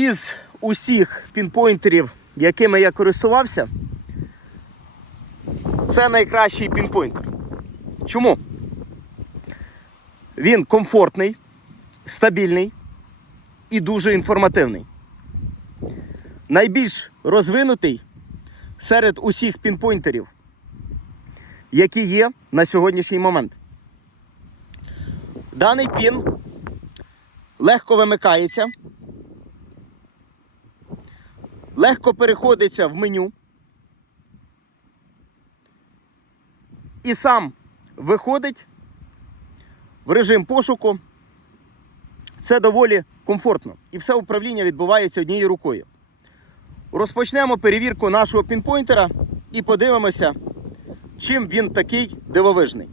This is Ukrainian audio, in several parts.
Із усіх пінпойнтерів, якими я користувався, це найкращий пінпойнтер. Чому? Він комфортний, стабільний і дуже інформативний. Найбільш розвинутий серед усіх пінпойнтерів, які є на сьогоднішній момент. Даний пін легко вимикається, легко переходиться в меню і сам виходить в режим пошуку. Це доволі комфортно. І все управління відбувається однією рукою. Розпочнемо перевірку нашого пінпойнтера і подивимося, чим він такий дивовижний.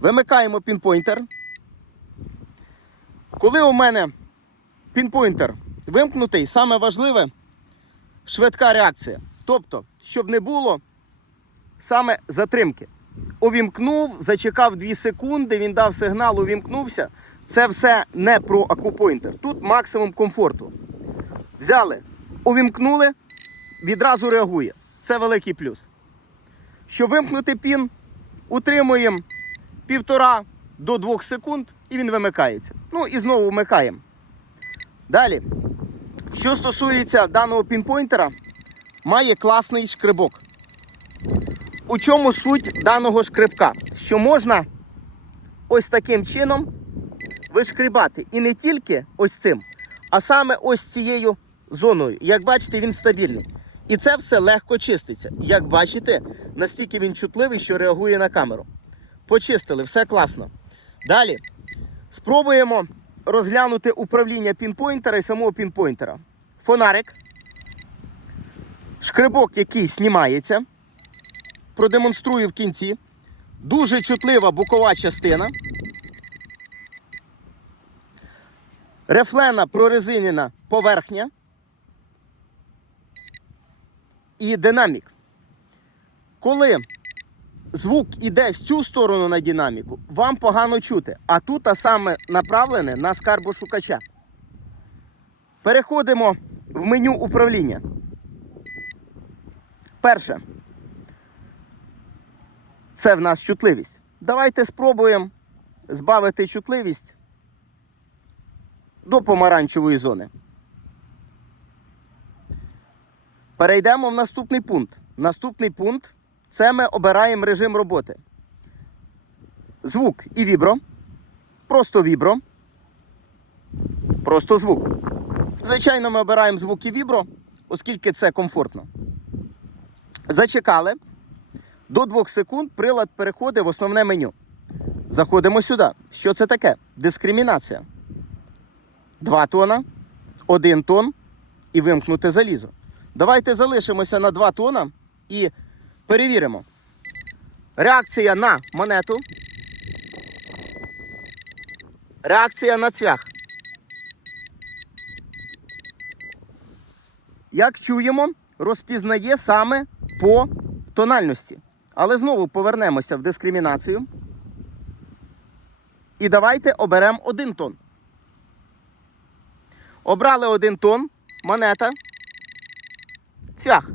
Вимикаємо пінпойнтер. Коли у мене пінпойнтер вимкнутий, саме важливе швидка реакція. Тобто, щоб не було саме затримки. Увімкнув, зачекав 2 секунди, він дав сигнал, увімкнувся. Це все не про акупойнтер. Тут максимум комфорту. Взяли, увімкнули, відразу реагує. Це великий плюс. Щоб вимкнути пін, утримуємо півтора до 2 секунд і він вимикається. Ну і знову вмикаємо. Далі. Що стосується даного пінпойнтера, має класний шкребок. У чому суть даного шкребка? Що можна ось таким чином вишкрібати. І не тільки ось цим, а саме ось цією зоною. Як бачите, він стабільний. І це все легко чиститься. Як бачите, настільки він чутливий, що реагує на камеру. Почистили, все класно. Далі спробуємо розглянути управління пінпойнтера і самого пінпойнтера. Фонарик, шкребок, який знімається. Продемонструю в кінці. Дуже чутлива бокова частина. Рефлена прорезинена поверхня. І динамік. Коли звук іде в цю сторону на динаміку, вам погано чути. А тут а саме направлене на скарбошукача. Переходимо в меню управління. Перше. Це в нас чутливість. Давайте спробуємо збавити чутливість до помаранчевої зони. Перейдемо в наступний пункт. Наступний пункт це ми обираємо режим роботи. Звук і вібро. Просто вібро. Просто звук. Звичайно, ми обираємо звук і вібро, оскільки це комфортно. Зачекали. До 2 секунд прилад переходить в основне меню. Заходимо сюди. Що це таке? Дискримінація. 2 тона, 1 тон і вимкнути залізо. Давайте залишимося на 2 тона і перевіримо. Реакція на монету. Реакція на цвях. Як чуємо, розпізнає саме по тональності. Але знову повернемося в дискримінацію. І давайте оберемо один тон. Обрали один тон, монета, цвях.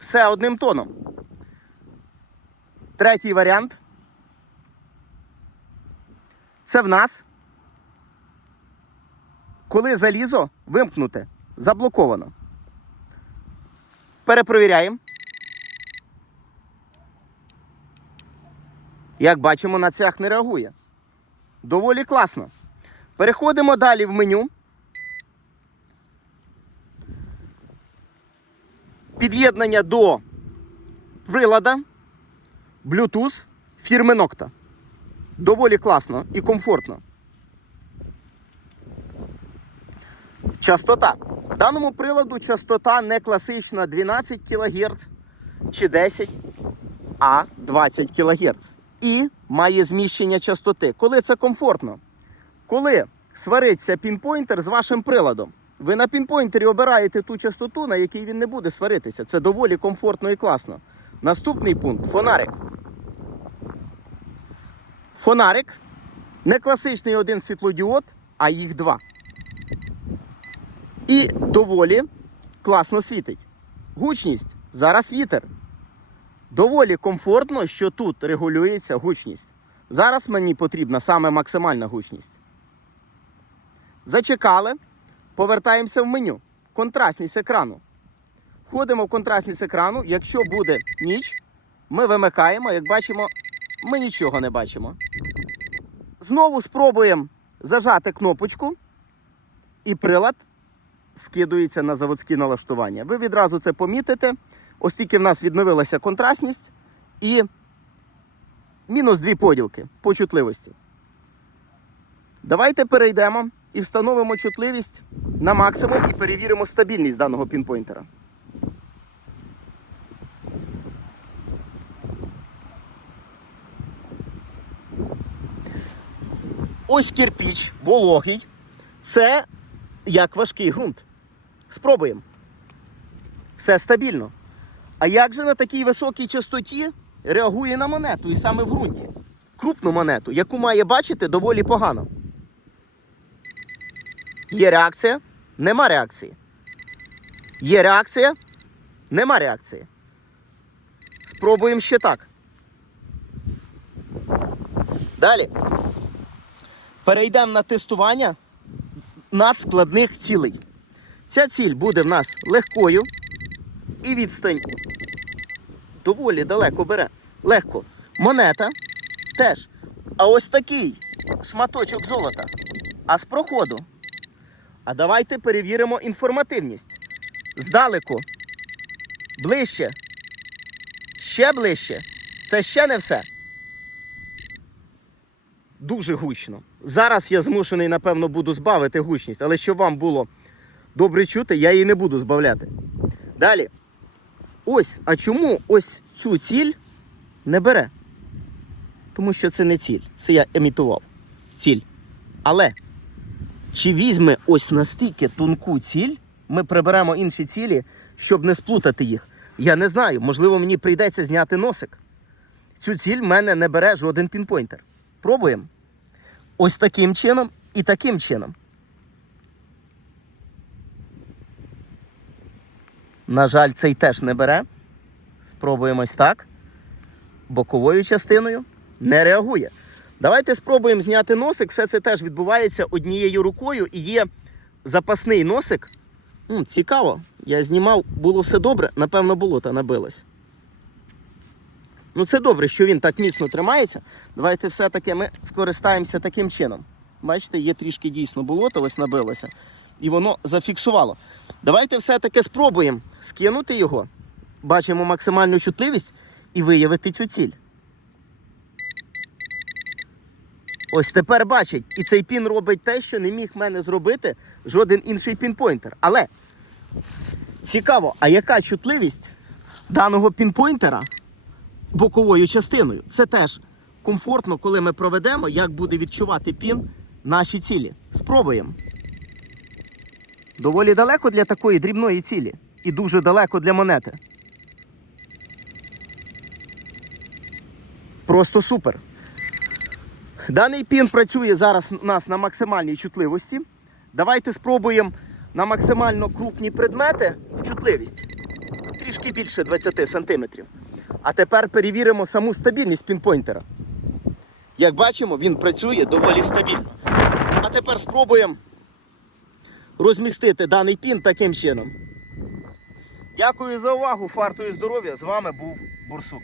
Все одним тоном. Третій варіант. Це в нас. Коли залізо вимкнуте, заблоковано. Перепровіряємо. Як бачимо, на цвях не реагує. Доволі класно. Переходимо далі в меню. Під'єднання до прилада Bluetooth фірми Nocta. Доволі класно і комфортно. Частота. Даному приладу частота не класична 12 кГц чи 10, а 20 кГц. І має зміщення частоти. Коли це комфортно? Коли свариться пінпойнтер з вашим приладом, ви на пінпойнтері обираєте ту частоту, на якій він не буде сваритися. Це доволі комфортно і класно. Наступний пункт фонарик. Фонарик. Не класичний один світлодіод, а їх два. І доволі класно світить. Гучність. Зараз вітер. Доволі комфортно, що тут регулюється гучність. Зараз мені потрібна саме максимальна гучність. Зачекали. Повертаємося в меню. Контрастність екрану. Входимо в контрастність екрану. Якщо буде ніч, ми вимикаємо. Як бачимо, ми нічого не бачимо. Знову спробуємо зажати кнопочку, і прилад скидується на заводські налаштування. Ви відразу це помітите, оскільки в нас відновилася контрастність і мінус дві поділки по чутливості. Давайте перейдемо і встановимо чутливість на максимум і перевіримо стабільність даного пінпойнтера. Ось кирпіч, вологий. Це як важкий ґрунт. Спробуємо. Все стабільно. А як же на такій високій частоті реагує на монету і саме в ґрунті? Крупну монету, яку має бачити доволі погано. Є реакція, нема реакції. Є реакція, нема реакції. Спробуємо ще так. Далі. Перейдемо на тестування надскладних цілей. Ця ціль буде в нас легкою і відстань доволі далеко бере. Легко. Монета теж. А ось такий шматочок золота. А з проходу. А давайте перевіримо інформативність. Здалеку. Ближче. Ще ближче. Це ще не все. Дуже гучно. Зараз я змушений, напевно, буду збавити гучність, але щоб вам було добре чути, я її не буду збавляти. Далі. Ось, а чому ось цю ціль не бере? Тому що це не ціль. Це я емітував. Ціль. Але чи візьме ось настільки тонку ціль, ми приберемо інші цілі, щоб не сплутати їх. Я не знаю, можливо, мені прийдеться зняти носик. Цю ціль в мене не бере жоден пінпойнтер. Пробуємо. Ось таким чином і таким чином. На жаль, цей теж не бере. Спробуємо ось так. Боковою частиною не реагує. Давайте спробуємо зняти носик. Все це теж відбувається однією рукою і є запасний носик. М, цікаво. Я знімав, було все добре. Напевно, болото набилось. Ну, це добре, що він так міцно тримається. Давайте все-таки ми скористаємося таким чином. Бачите, є трішки дійсно болото, ось набилося. І воно зафіксувало. Давайте все-таки спробуємо скинути його. Бачимо максимальну чутливість і виявити цю ціль. Ось тепер бачить. І цей пін робить те, що не міг мене зробити жоден інший пінпойнтер. Але цікаво, а яка чутливість даного пінпойнтера боковою частиною? Це теж комфортно, коли ми проведемо, як буде відчувати пін наші цілі. Спробуємо. Доволі далеко для такої дрібної цілі. І дуже далеко для монети. Просто супер. Даний пін працює зараз у нас на максимальній чутливості. Давайте спробуємо на максимально крупні предмети чутливість. Трішки більше 20 см. А тепер перевіримо саму стабільність пінпойнтера. Як бачимо, він працює доволі стабільно. А тепер спробуємо розмістити даний пін таким чином. Дякую за увагу, фарту і здоров'я. З вами був Бурсук.